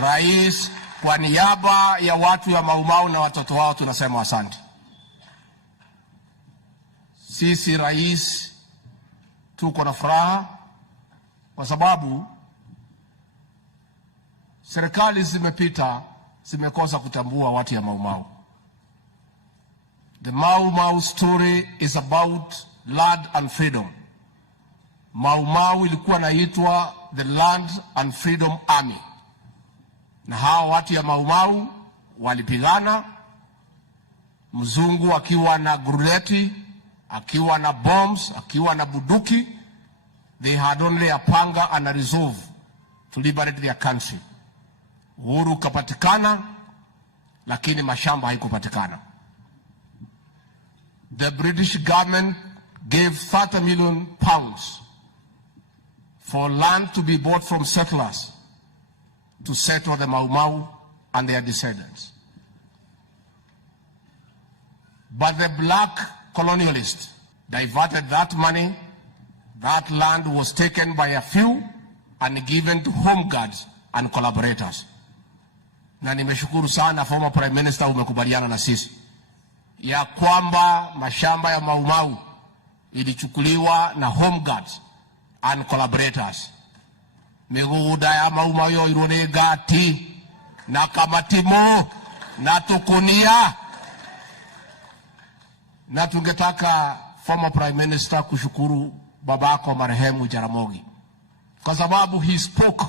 Rais, kwa niaba ya watu ya MAUMAU na watoto wao tunasema asante. Sisi rais tuko na furaha kwa sababu serikali zimepita zimekosa kutambua watu ya MAUMAU. The MAUMAU story is about land and freedom. MAUMAU ilikuwa naitwa the Land and Freedom Army. Na hao watu ya MAUMAU walipigana, mzungu akiwa na guruleti, akiwa na bombs, akiwa na buduki. They had only a panga and a resolve to liberate their country. Uhuru kapatikana, lakini mashamba haikupatikana. The British government gave 30 million pounds for land to be bought from settlers to settle the MAUMAU and their descendants. But the black colonialists diverted that money. That land was taken by a few and given to home guards and collaborators. Na nimeshukuru sana former Prime Minister umekubaliana na sisi ya kwamba mashamba ya MAUMAU ilichukuliwa na home guards and collaborators. Miguda ya MAUMAU yo irone gati na kamatimo na tukunia. Na tungetaka former Prime Minister kushukuru babako marehemu Jaramogi kwa sababu he spoke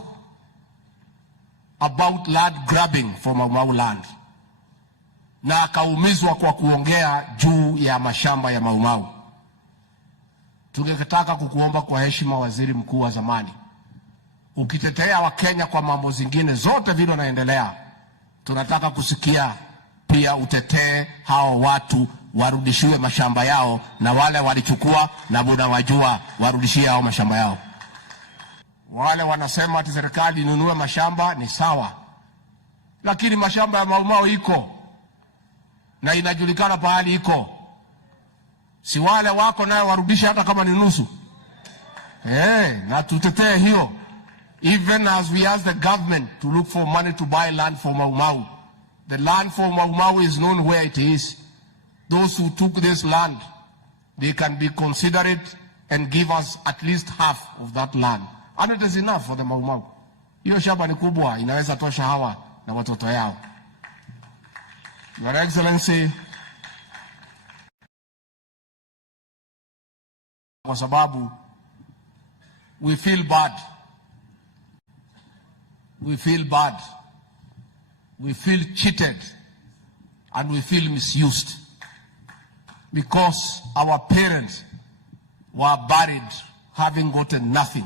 about land grabbing from MAUMAU land, na akaumizwa kwa kuongea juu ya mashamba ya MAUMAU. Tungetaka kukuomba kwa heshima, waziri mkuu wa zamani, ukitetea wa Kenya kwa mambo zingine zote vile naendelea, tunataka kusikia pia utetee hao watu warudishiwe mashamba yao, na wale walichukua na muda wajua warudishie hao mashamba yao. Wale wanasema ati serikali inunue mashamba ni sawa, lakini mashamba ya MAUMAU iko na inajulikana pahali iko. Si wale wako nayo warudishe hata kama ni nusu. Na tutetee hiyo. Even as we ask the government to look for money to buy land for MAUMAU, the land for MAUMAU is known where it is. Those who took this land, they can be considerate and give us at least half of that land. And it is enough for the MAUMAU. Hiyo shamba ni kubwa, inaweza tosha hawa na watoto yao. Your Excellency, kwa sababu we feel bad. We feel bad. We feel cheated. And we feel misused. Because our parents were buried having gotten nothing.